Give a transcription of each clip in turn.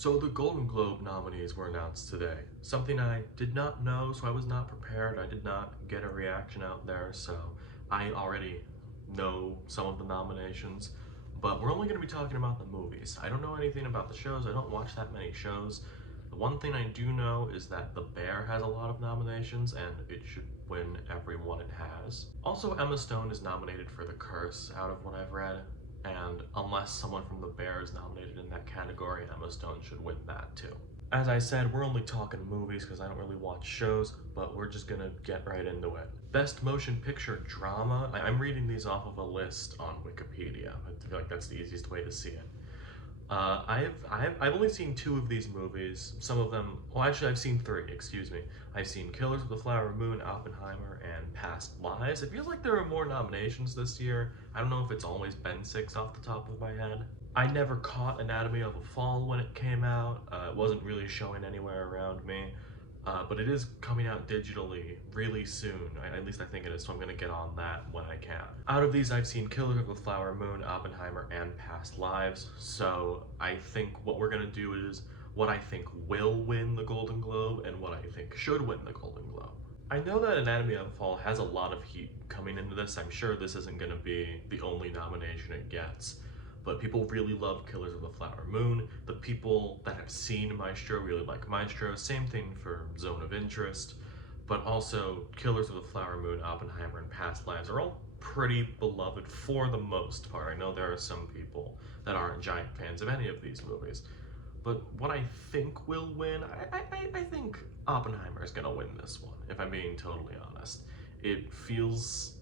So the Golden Globe nominees were announced today. Something I did not know, so I was not prepared. I did not get a reaction out there, so I already know some of the nominations. But we're only going to be talking about the movies. I don't know anything about the shows. I don't watch that many shows. The one thing I do know is that The Bear has a lot of nominations, and it should win every one it has. Also, Emma Stone is nominated for The Curse, out of what I've read. And unless someone from The Bear is nominated in that category, Emma Stone should win that too. As I said, we're only talking movies because I don't really watch shows, but we're just gonna get right into it. Best Motion Picture Drama. I'm reading these off of a list on Wikipedia. I feel like that's the easiest way to see it. I've only seen two of these movies. Some of them, well, actually, I've seen three. Excuse me. I've seen Killers of the Flower Moon, Oppenheimer, and Past Lives. It feels like there are more nominations this year. I don't know if it's always been six off the top of my head. I never caught Anatomy of a Fall when it came out. It wasn't really showing anywhere around me. But it is coming out digitally really soon. At least I think it is, so I'm gonna get on that when I can. Out of these, I've seen Killers of the Flower Moon, Oppenheimer, and Past Lives, so I think what we're gonna do is what I think will win the Golden Globe and what I think should win the Golden Globe. I know that Anatomy of a Fall has a lot of heat coming into this. I'm sure this isn't gonna be the only nomination it gets, but people really love Killers of the Flower Moon. The people that have seen Maestro really like Maestro. Same thing for Zone of Interest, but also Killers of the Flower Moon, Oppenheimer, and Past Lives are all pretty beloved for the most part. I know there are some people that aren't giant fans of any of these movies, but what I think will win, I think Oppenheimer is gonna win this one, if I'm being totally honest. It feels,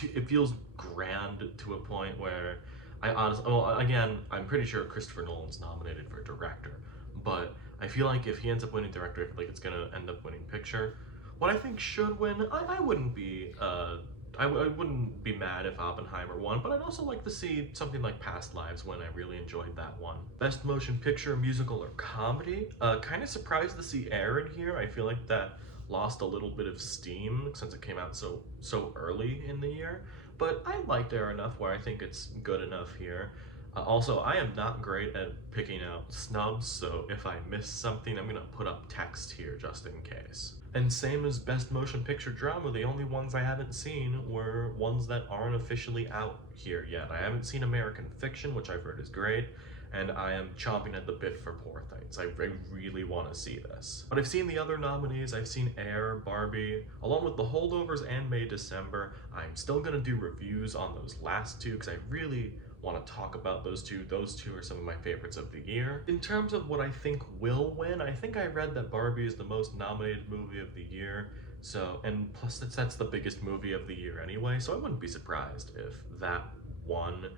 it feels grand to a point where I honestly, well, again, I'm pretty sure Christopher Nolan's nominated for director, but I feel like if he ends up winning director, I feel like it's gonna end up winning picture. What I think should win, I wouldn't be, I wouldn't be mad if Oppenheimer won, but I'd also like to see something like Past Lives win. I really enjoyed that one. Best Motion Picture, Musical, or Comedy. Kind of surprised to see Air in here. I feel like that lost a little bit of steam since it came out so early in the year, but I liked Air enough where I think it's good enough here. Also, I am not great at picking out snubs, so if I miss something, I'm gonna put up text here just in case. And same as Best Motion Picture Drama, the only ones I haven't seen were ones that aren't officially out here yet. I haven't seen American Fiction, which I've heard is great, and I am chomping at the bit for Poor Things. I really want to see this. But I've seen the other nominees. I've seen Air, Barbie, along with the Holdovers and May December. I'm still gonna do reviews on those last two because I really want to talk about those two. Those two are some of my favorites of the year. In terms of what I think will win, I think I read that Barbie is the most nominated movie of the year. So, and plus that's the biggest movie of the year anyway, so I wouldn't be surprised if that won.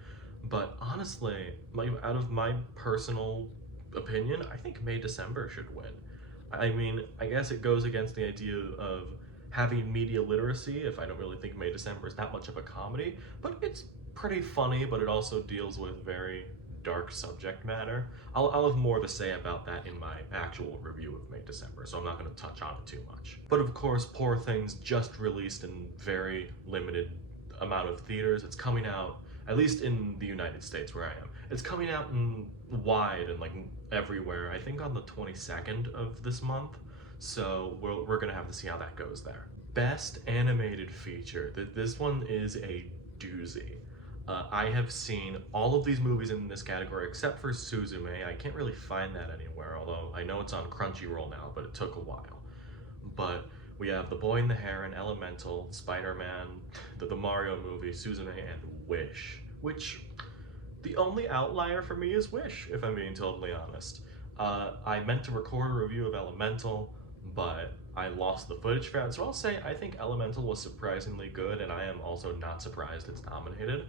But honestly, like out of my personal opinion, I think May December should win. I mean, I guess it goes against the idea of having media literacy if I don't really think May December is that much of a comedy, but it's pretty funny, but it also deals with very dark subject matter. I'll have more to say about that in my actual review of May December, so I'm not going to touch on it too much. But of course, Poor Things just released in very limited amount of theaters. It's coming out, at least in the United States where I am. It's coming out in wide and like everywhere, I think on the 22nd of this month. So we're gonna have to see how that goes there. Best Animated Feature. This one is a doozy. I have seen all of these movies in this category except for Suzume. I can't really find that anywhere, although I know it's on Crunchyroll now, but it took a while. But we have The Boy and the Heron, Elemental, Spider-Man, the Mario movie, Suzume, and Wish. Which, the only outlier for me is Wish, if I'm being totally honest. I meant to record a review of Elemental, but I lost the footage for it, so I'll say I think Elemental was surprisingly good, and I am also not surprised it's nominated.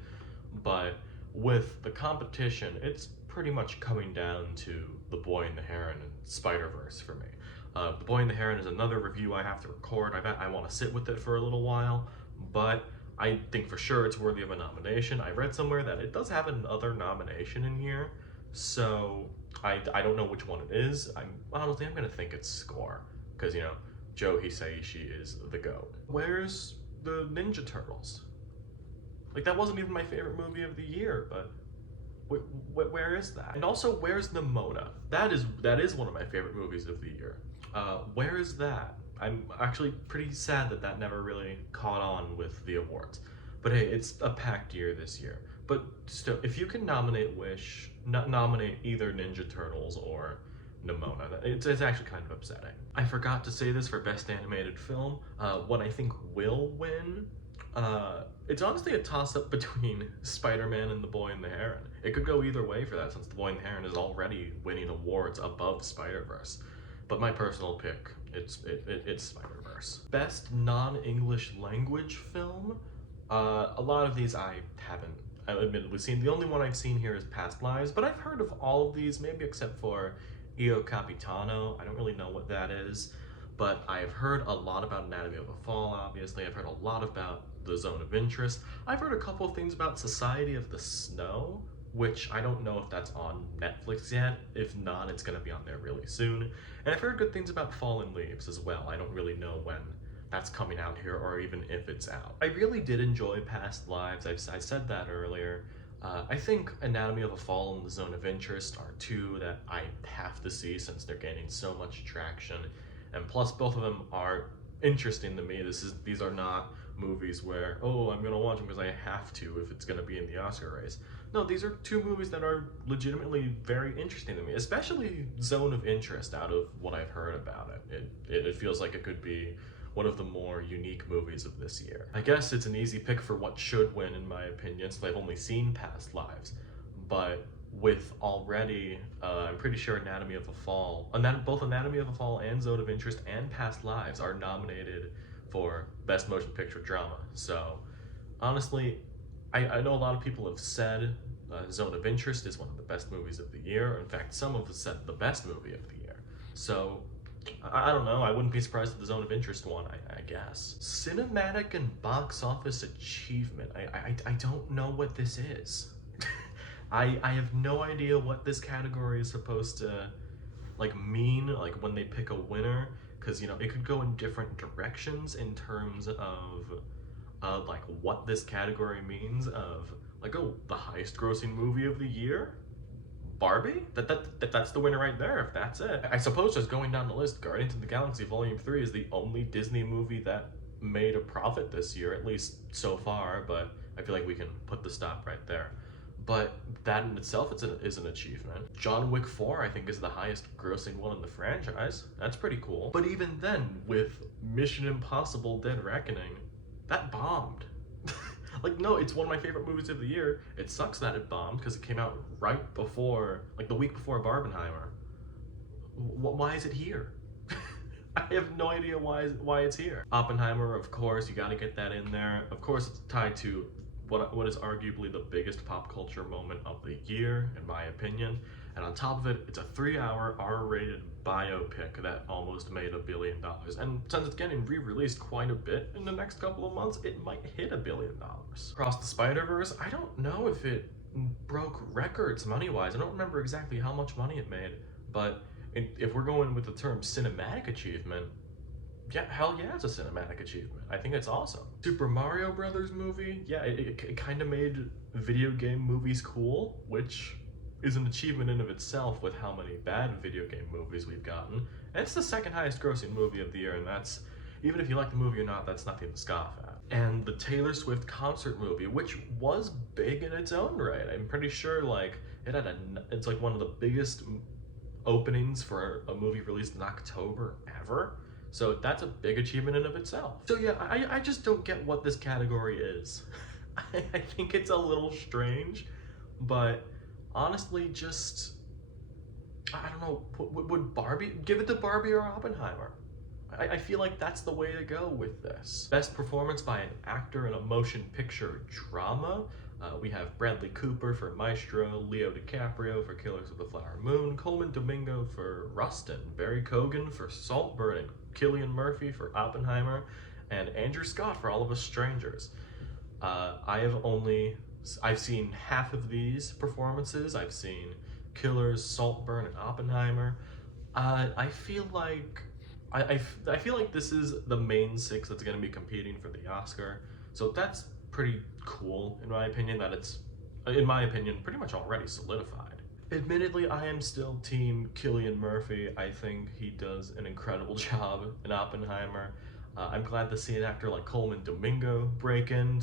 But with the competition, it's pretty much coming down to The Boy and the Heron and Spider-Verse for me. The Boy and the Heron is another review I have to record. I want to sit with it for a little while, but I think for sure it's worthy of a nomination. I read somewhere that it does have another nomination in here, so I don't know which one it is. Honestly, I'm gonna think it's Score, because you know, Joe Hisaishi is the GOAT. Where's the Ninja Turtles? Like, that wasn't even my favorite movie of the year, but Where is that? And also, where's Nimona? That is one of my favorite movies of the year. Where is that? I'm actually pretty sad that that never really caught on with the awards. But hey, it's a packed year this year. But still, if you can nominate Wish, nominate either Ninja Turtles or Nimona, it's actually kind of upsetting. I forgot to say this for Best Animated Film. What I think will win, it's honestly a toss-up between Spider-Man and The Boy and the Heron. It could go either way for that, since The Boy and the Heron is already winning awards above Spider-Verse. But my personal pick, it's Spider-Verse. Best non-English language film? A lot of these I haven't admittedly seen. The only one I've seen here is Past Lives, but I've heard of all of these, maybe except for Io Capitano. I don't really know what that is, but I've heard a lot about Anatomy of a Fall, obviously. I've heard a lot about The Zone of Interest. I've heard a couple of things about Society of the Snow, which I don't know if that's on Netflix yet. If not, it's going to be on there really soon. And I've heard good things about Fallen Leaves as well. I don't really know when that's coming out here or even if it's out. I really did enjoy Past Lives. I said that earlier. I think Anatomy of a Fall and The Zone of Interest are two that I have to see since they're gaining so much traction. And plus, both of them are interesting to me. These are not movies where, oh, I'm gonna watch them because I have to if it's gonna be in the Oscar race. No, these are two movies that are legitimately very interesting to me, especially Zone of Interest. Out of what I've heard about it feels like it could be one of the more unique movies of this year. I guess it's an easy pick for what should win, in my opinion, since I've only seen Past Lives. But with already, I'm pretty sure Anatomy of a Fall, both Anatomy of a Fall and Zone of Interest and Past Lives are nominated for Best Motion Picture Drama. So, honestly, I know a lot of people have said Zone of Interest is one of the best movies of the year. In fact, some have said the best movie of the year. So, I don't know, I wouldn't be surprised if the Zone of Interest won, I guess. Cinematic and box office achievement. I don't know what this is. I have no idea what this category is supposed to mean, like when they pick a winner, because it could go in different directions in terms of like what this category means of like, oh, the highest grossing movie of the year? Barbie? That's the winner right there, if that's it. I suppose just going down the list, Guardians of the Galaxy Volume 3 is the only Disney movie that made a profit this year, at least so far, but I feel like we can put the stop right there. But that in itself is an achievement. John Wick 4, I think, is the highest grossing one in the franchise. That's pretty cool. But even then, with Mission Impossible Dead Reckoning, that bombed. Like, no, it's one of my favorite movies of the year. It sucks that it bombed because it came out right before, like the week before Barbenheimer. Why is it here? I have no idea why it's here. Oppenheimer, of course, you gotta get that in there. Of course, it's tied to what is arguably the biggest pop culture moment of the year, in my opinion. And on top of it, it's a 3-hour R-rated biopic that almost made $1 billion. And since it's getting re-released quite a bit in the next couple of months, it might hit $1 billion. Across the Spider-Verse, I don't know if it broke records money-wise. I don't remember exactly how much money it made, but if we're going with the term cinematic achievement, yeah, hell yeah, it's a cinematic achievement. I think it's awesome. Super Mario Brothers movie, yeah, it kind of made video game movies cool, which is an achievement in of itself with how many bad video game movies we've gotten. And it's the second highest grossing movie of the year, and that's, even if you like the movie or not, that's nothing to scoff at. And the Taylor Swift concert movie, which was big in its own right. I'm pretty sure it's like one of the biggest openings for a movie released in October ever. So that's a big achievement in of itself. So yeah, I just don't get what this category is. I think it's a little strange, but honestly, just, I don't know, would Barbie, give it to Barbie or Oppenheimer? I feel like that's the way to go with this. Best performance by an actor in a motion picture drama. We have Bradley Cooper for Maestro, Leo DiCaprio for Killers of the Flower Moon, Coleman Domingo for Rustin, Barry Keoghan for Saltburn, and Cillian Murphy for Oppenheimer, and Andrew Scott for All of Us Strangers. I've seen half of these performances. I've seen Killers, Saltburn, and Oppenheimer. I feel like this is the main 6 that's going to be competing for the Oscar. So that's pretty cool, in my opinion, that it's in my opinion, pretty much already solidified. Admittedly, I am still team Cillian Murphy. I think he does an incredible job in Oppenheimer. I'm glad to see an actor like Coleman Domingo break in,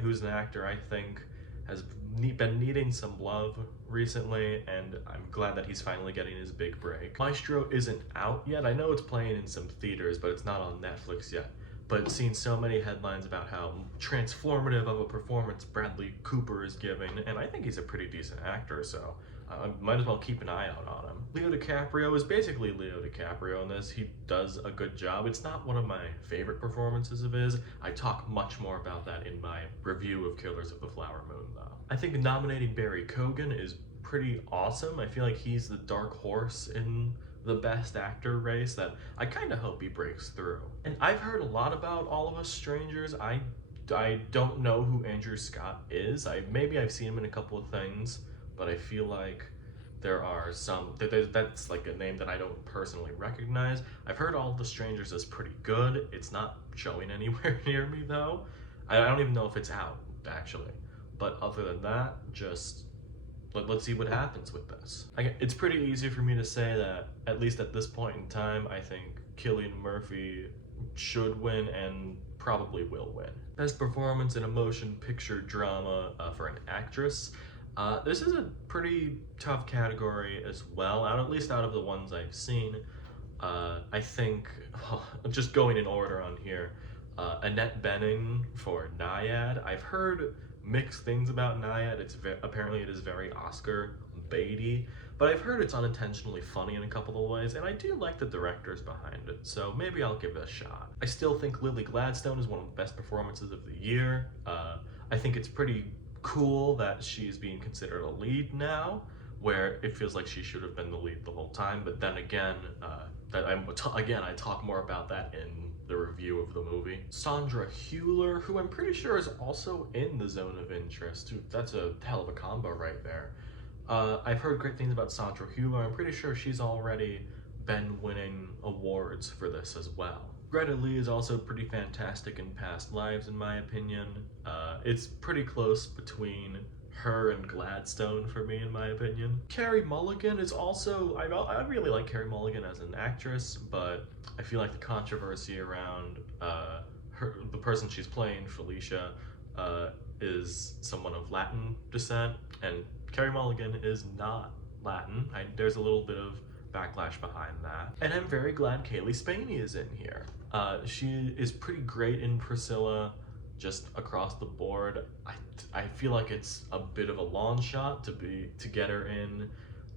who's an actor I think has been needing some love recently, and I'm glad that he's finally getting his big break. Maestro isn't out yet. I know it's playing in some theaters, but it's not on Netflix yet. But seeing so many headlines about how transformative of a performance Bradley Cooper is giving, and I think he's a pretty decent actor, so I might as well keep an eye out on him. Leo DiCaprio is basically Leo DiCaprio in this. He does a good job. It's not one of my favorite performances of his. I talk much more about that in my review of Killers of the Flower Moon, though. I think nominating Barry Keoghan is pretty awesome. I feel like he's the dark horse in the best actor race that I kind of hope he breaks through. And I've heard a lot about All of Us Strangers. I don't know who Andrew Scott is. Maybe I've seen him in a couple of things, but I feel like there are some, that's like a name that I don't personally recognize. I've heard All of the Strangers is pretty good. It's not showing anywhere near me though. I don't even know if it's out, actually. But other than that, just let's see what happens with this. It's pretty easy for me to say that, at least at this point in time, I think Cillian Murphy should win and probably will win. Best performance in a motion picture drama for an actress. This is a pretty tough category as well, at least out of the ones I've seen. I think, just going in order on here, Annette Bening for Nyad. I've heard mixed things about Nyad. Apparently it is very Oscar baity, but I've heard it's unintentionally funny in a couple of ways, and I do like the directors behind it, so maybe I'll give it a shot. I still think Lily Gladstone is one of the best performances of the year. I think it's pretty cool that she's being considered a lead now, where it feels like she should have been the lead the whole time, but then again, I talk more about that in the review of the movie. Sandra Hüller, who I'm pretty sure is also in the Zone of Interest. That's a hell of a combo right there. I've heard great things about Sandra Hüller. I'm pretty sure she's already been winning awards for this as well. Greta Lee is also pretty fantastic in Past Lives, in my opinion. It's pretty close between her and Gladstone for me, in my opinion. Carey Mulligan is also, I really like Carey Mulligan as an actress, but I feel like the controversy around the person she's playing, Felicia, is someone of Latin descent, and Carey Mulligan is not Latin. There's a little bit of backlash behind that. And I'm very glad Kaylee Spaney is in here. She is pretty great in Priscilla, just across the board. I feel like it's a bit of a long shot to get her in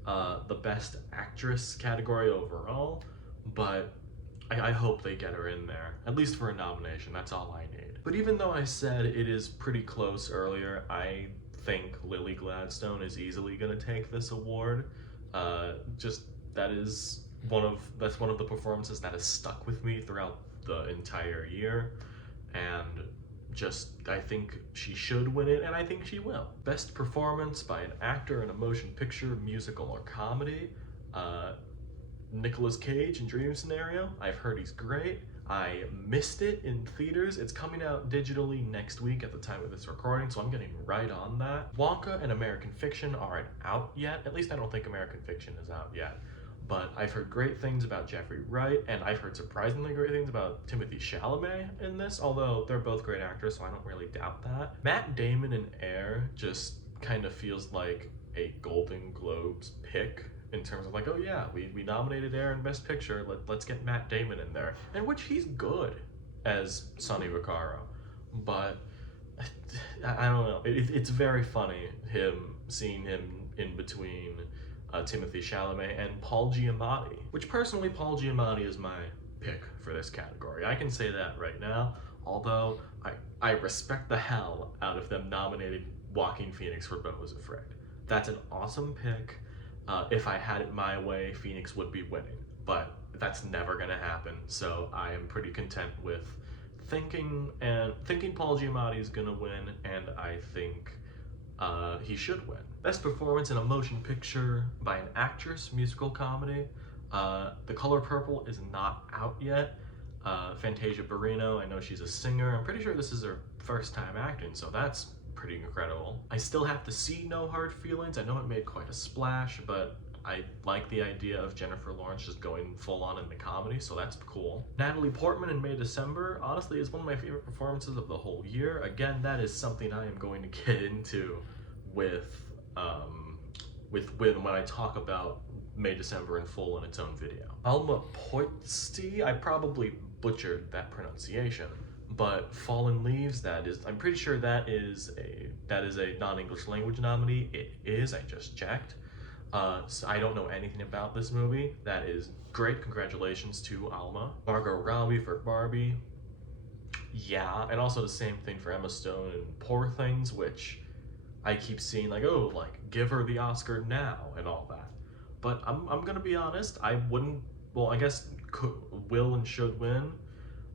the best actress category overall, but I hope they get her in there, at least for a nomination. That's all I need. But even though I said it is pretty close earlier, I think Lily Gladstone is easily gonna take this award. That's one of the performances that has stuck with me throughout the entire year, and I think she should win it, and I think she will. Best performance by an actor in a motion picture, musical, or comedy. Nicolas Cage in Dream Scenario. I've heard he's great. I missed it in theaters. It's coming out digitally next week at the time of this recording, so I'm getting right on that. Wonka and American Fiction aren't out yet. At least I don't think American Fiction is out yet. But I've heard great things about Jeffrey Wright, and I've heard surprisingly great things about Timothée Chalamet in this, although they're both great actors, so I don't really doubt that. Matt Damon in Air just kind of feels like a Golden Globes pick, in terms of like, oh yeah, we nominated Air in Best Picture, let's get Matt Damon in there. And which he's good as Sonny Vaccaro, but I don't know, it's very funny seeing him in between Timothée Chalamet and Paul Giamatti, which personally Paul Giamatti is my pick for this category. I can say that right now, although I respect the hell out of them nominating Joaquin Phoenix for Beau Is Afraid. That's an awesome pick. If I had it my way, Phoenix would be winning, but that's never gonna happen, so I am pretty content with thinking Paul Giamatti is gonna win, and I think he should win. Best performance in a motion picture by an actress, musical comedy. The Color Purple is not out yet. Fantasia Barrino, I know she's a singer. I'm pretty sure this is her first time acting, so that's pretty incredible. I still have to see No Hard Feelings. I know it made quite a splash, but I like the idea of Jennifer Lawrence just going full on in the comedy, so that's cool. Natalie Portman in May December, honestly, is one of my favorite performances of the whole year. Again, that is something I am going to get into with when I talk about May December in full in its own video. Alma Poitsti, I probably butchered that pronunciation, but Fallen Leaves, I'm pretty sure that is a non-English language nominee. It is, I just checked. So I don't know anything about this movie. That is great. Congratulations to Alma. Margot Robbie for Barbie. Yeah, and also the same thing for Emma Stone in Poor Things, which I keep seeing like, oh, like give her the Oscar now and all that. But I'm gonna be honest. I wouldn't. Well, I guess will and should win.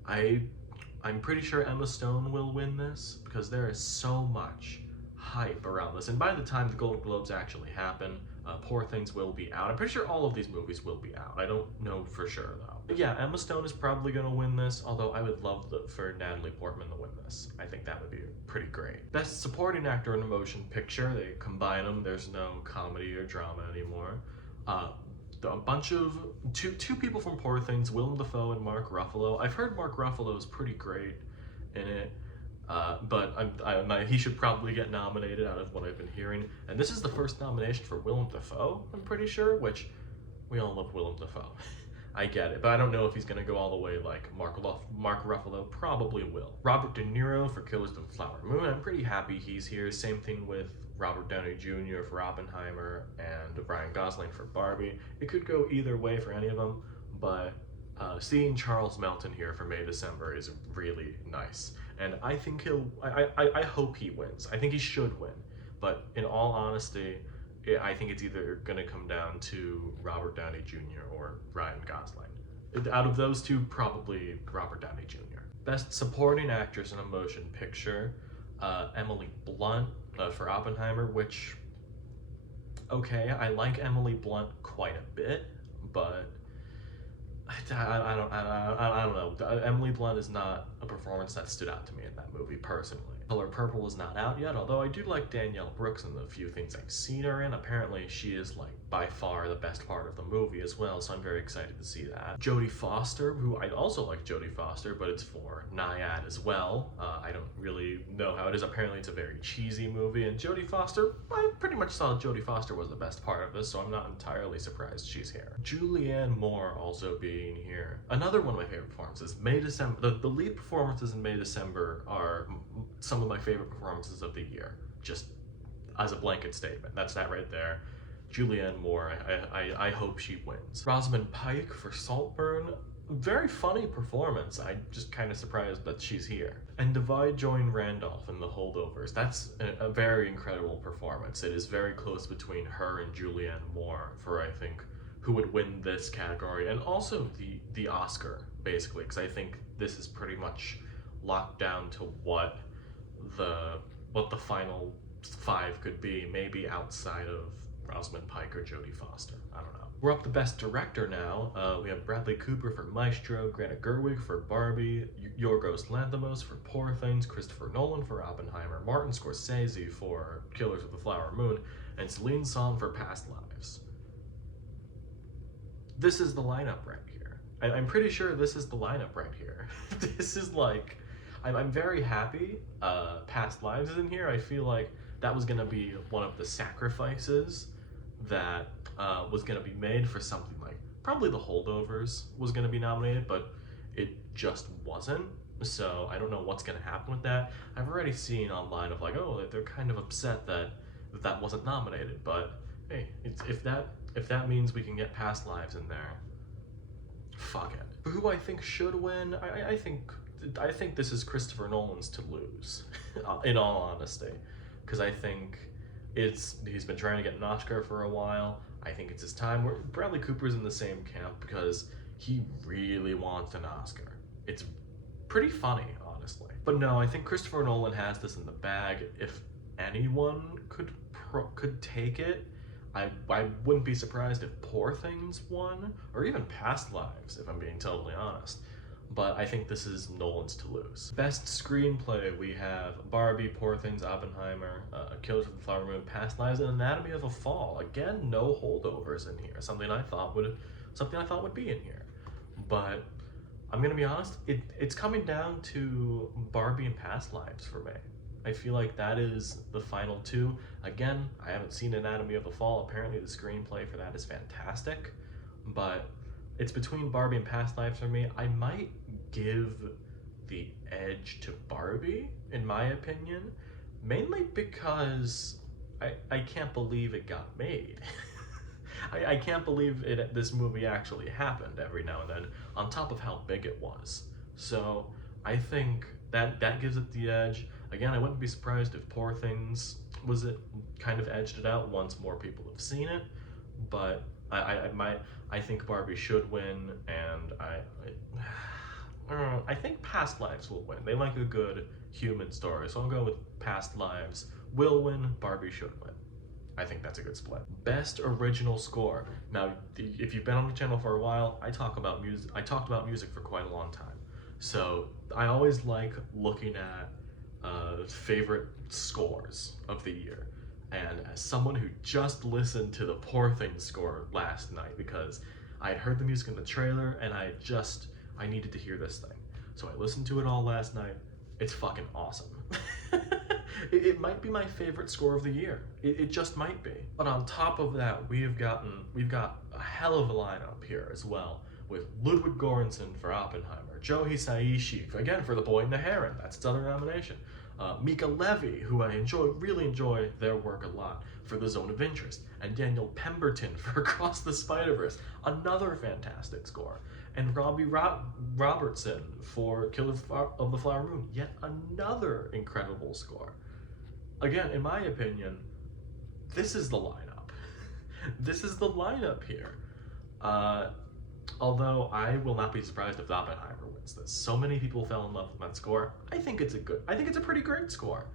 I'm pretty sure Emma Stone will win this because there is so much hype around this. And by the time the Golden Globes actually happen, Poor Things will be out. I'm pretty sure all of these movies will be out. I don't know for sure though. But yeah, Emma Stone is probably gonna win this, although I would love for Natalie Portman to win this. I think that would be pretty great. Best Supporting Actor in a Motion Picture, they combine them. There's no comedy or drama anymore. A bunch of two people from Poor Things, Willem Dafoe and Mark Ruffalo. I've heard Mark Ruffalo is pretty great in it. But he should probably get nominated out of what I've been hearing. And this is the first nomination for Willem Dafoe, I'm pretty sure, which we all love Willem Dafoe. I get it, but I don't know if he's gonna go all the way like Mark Ruffalo probably will. Robert De Niro for Killers of the Flower Moon. I'm pretty happy he's here. Same thing with Robert Downey Jr. for Oppenheimer and Ryan Gosling for Barbie. It could go either way for any of them, but seeing Charles Melton here for May December is really nice. And I think I hope he wins. I think he should win. But in all honesty, I think it's either gonna come down to Robert Downey Jr. or Ryan Gosling. Out of those two, probably Robert Downey Jr. Best Supporting Actress in a Motion Picture, Emily Blunt for Oppenheimer, which, okay, I like Emily Blunt quite a bit, but I don't know. Emily Blunt is not a performance that stood out to me in that movie, personally. Color Purple is not out yet, although I do like Danielle Brooks in the few things I've seen her in. Apparently she is like by far the best part of the movie as well, so I'm very excited to see that. Jodie Foster, who I also like Jodie Foster, but it's for Nyad as well. I don't really know how it is. Apparently it's a very cheesy movie, and Jodie Foster, I pretty much saw Jodie Foster was the best part of this, so I'm not entirely surprised she's here. Julianne Moore also being here. Another one of my favorite performances. May December. The lead performances in May December are some of my favorite performances of the year, just as a blanket statement. That's that right there. Julianne Moore, I hope she wins. Rosamund Pike for Saltburn, very funny performance. I'm just kind of surprised that she's here. And Divide Join Randolph in The Holdovers. That's a very incredible performance. It is very close between her and Julianne Moore for, I think, who would win this category, and also the Oscar, basically, because I think this is pretty much locked down to what the final 5 could be, maybe outside of Rosamund Pike or Jodie Foster. I don't know. We're up to Best Director now. We have Bradley Cooper for Maestro, Greta Gerwig for Barbie, Yorgos Lanthimos for Poor Things, Christopher Nolan for Oppenheimer, Martin Scorsese for Killers of the Flower Moon, and Celine Song for Past Lives. This is the lineup right here. I'm pretty sure this is the lineup right here. This is like, I'm very happy Past Lives is in here. I feel like that was gonna be one of the sacrifices that was gonna be made for something like, probably The Holdovers was gonna be nominated, but it just wasn't. So I don't know what's gonna happen with that. I've already seen online of like, oh, they're kind of upset that that wasn't nominated, but hey, if that means we can get Past Lives in there, fuck it. Who I think should win, I think this is Christopher Nolan's to lose, in all honesty, because I think he's been trying to get an Oscar for a while. I think it's his time. Bradley Cooper's in the same camp because he really wants an Oscar. It's pretty funny, honestly. But no, I think Christopher Nolan has this in the bag. If anyone could take it, I wouldn't be surprised if Poor Things won, or even Past Lives, if I'm being totally honest. but I think this is Nolan's to lose. Best screenplay, we have Barbie, Poor Things, Oppenheimer, Killers of the Flower Moon, Past Lives, and Anatomy of a Fall. Again, no holdovers in here. Something I thought would be in here, but I'm gonna be honest. It's coming down to Barbie and Past Lives for me. I feel like that is the final two. Again, I haven't seen Anatomy of a Fall. Apparently, the screenplay for that is fantastic, but it's between Barbie and Past Lives for me. I might give the edge to Barbie, in my opinion, mainly because I can't believe it got made. I can't believe this movie actually happened every now and then, on top of how big it was. So I think that gives it the edge. Again, I wouldn't be surprised if Poor Things was it kind of edged it out once more people have seen it, but I think Barbie should win, and I think Past Lives will win. They like a good human story, so I'll go with Past Lives will win, Barbie should win. I think that's a good split. Best original score. Now, if you've been on the channel for a while, I talked about music for quite a long time. So I always like looking at favorite scores of the year. And as someone who just listened to the Poor Things score last night, because I had heard the music in the trailer and I needed to hear this thing. So I listened to it all last night. It's fucking awesome. It might be my favorite score of the year. It just might be. But on top of that, we've got a hell of a lineup here as well, with Ludwig Göransson for Oppenheimer, Joe Hisaishi, again for The Boy and The Heron, that's its other nomination, Mika Levy, who I really enjoy their work a lot, for The Zone of Interest, and Daniel Pemberton for Across the Spider-Verse, another fantastic score, and Robbie Robertson for Killers of the Flower Moon, yet another incredible score. Again, in my opinion, this is the lineup. This is the lineup here. Although I will not be surprised if Oppenheimer wins this. So many people fell in love with that score. I think it's a pretty great score.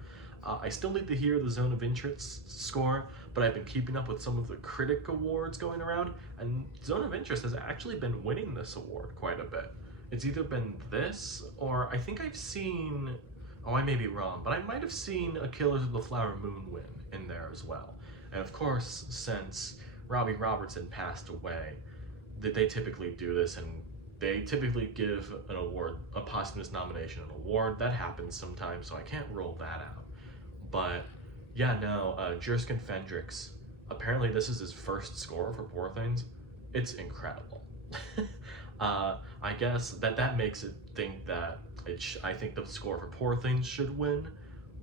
I still need to hear the Zone of Interest score, but I've been keeping up with some of the critic awards going around, and Zone of Interest has actually been winning this award quite a bit. It's either been this, or I think I've seen, oh, I may be wrong, but I might have seen a Killers of the Flower Moon win in there as well. And of course, since Robbie Robertson passed away, that they typically do this, and they typically give an award, a posthumous nomination, an award. That happens sometimes, so I can't rule that out. But yeah, no, Jerskin Fendrix, apparently this is his first score for Poor Things. It's incredible. I guess that makes it think that I think the score for Poor Things should win,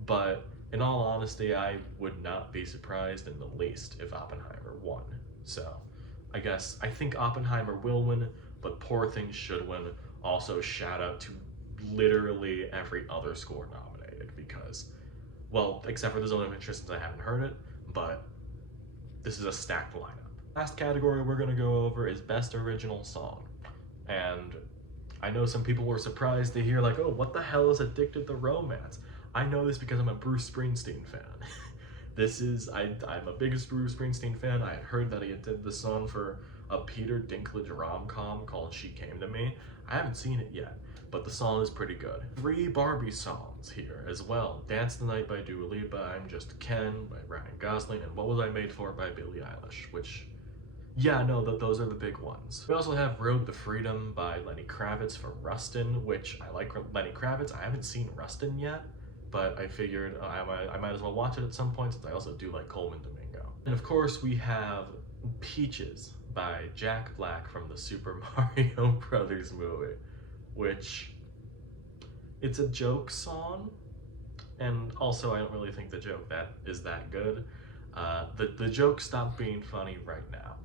but in all honesty, I would not be surprised in the least if Oppenheimer won. So I think Oppenheimer will win, but Poor Things should win. Also, shout out to literally every other score nominated, because, well, except for The Zone of Interest since I haven't heard it, but this is a stacked lineup. Last category we're gonna go over is Best Original Song. And I know some people were surprised to hear, like, oh, what the hell is Addicted to Romance? I know this because I'm a Bruce Springsteen fan. I'm a biggest Bruce Springsteen fan. I had heard that he did the song for a Peter Dinklage rom-com called She Came to Me. I haven't seen it yet, but the song is pretty good. 3 Barbie songs here as well. Dance the Night by Dua Lipa, I'm Just Ken by Ryan Gosling, and What Was I Made For by Billie Eilish, which, yeah, no, those are the big ones. We also have Road to Freedom by Lenny Kravitz from Rustin, which I like Lenny Kravitz. I haven't seen Rustin yet, but I figured I might as well watch it at some point, since I also do like Coleman Domingo. And of course we have Peaches by Jack Black from the Super Mario Brothers movie, which, it's a joke song, and also I don't really think the joke is that good. The joke stopped being funny right now.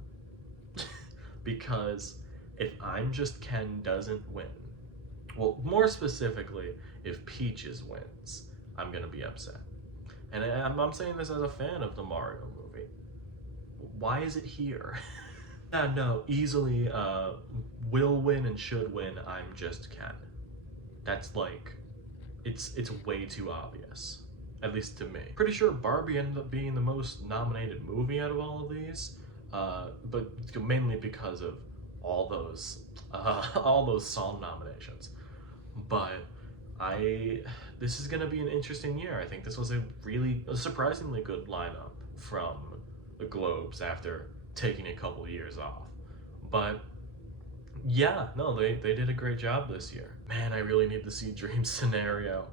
Because if I'm Just Ken doesn't win, well, more specifically, if Peaches wins, I'm gonna be upset. And I'm saying this as a fan of the Mario movie. Why is it here? No, easily will win and should win I'm Just Ken. That's like, it's way too obvious, at least to me. Pretty sure Barbie ended up being the most nominated movie out of all of these, but mainly because of all those all those song nominations. But this is gonna be an interesting year. I think this was a surprisingly good lineup from the Globes after taking a couple years off. But yeah, no, they did a great job this year. Man, I really need to see Dream Scenario.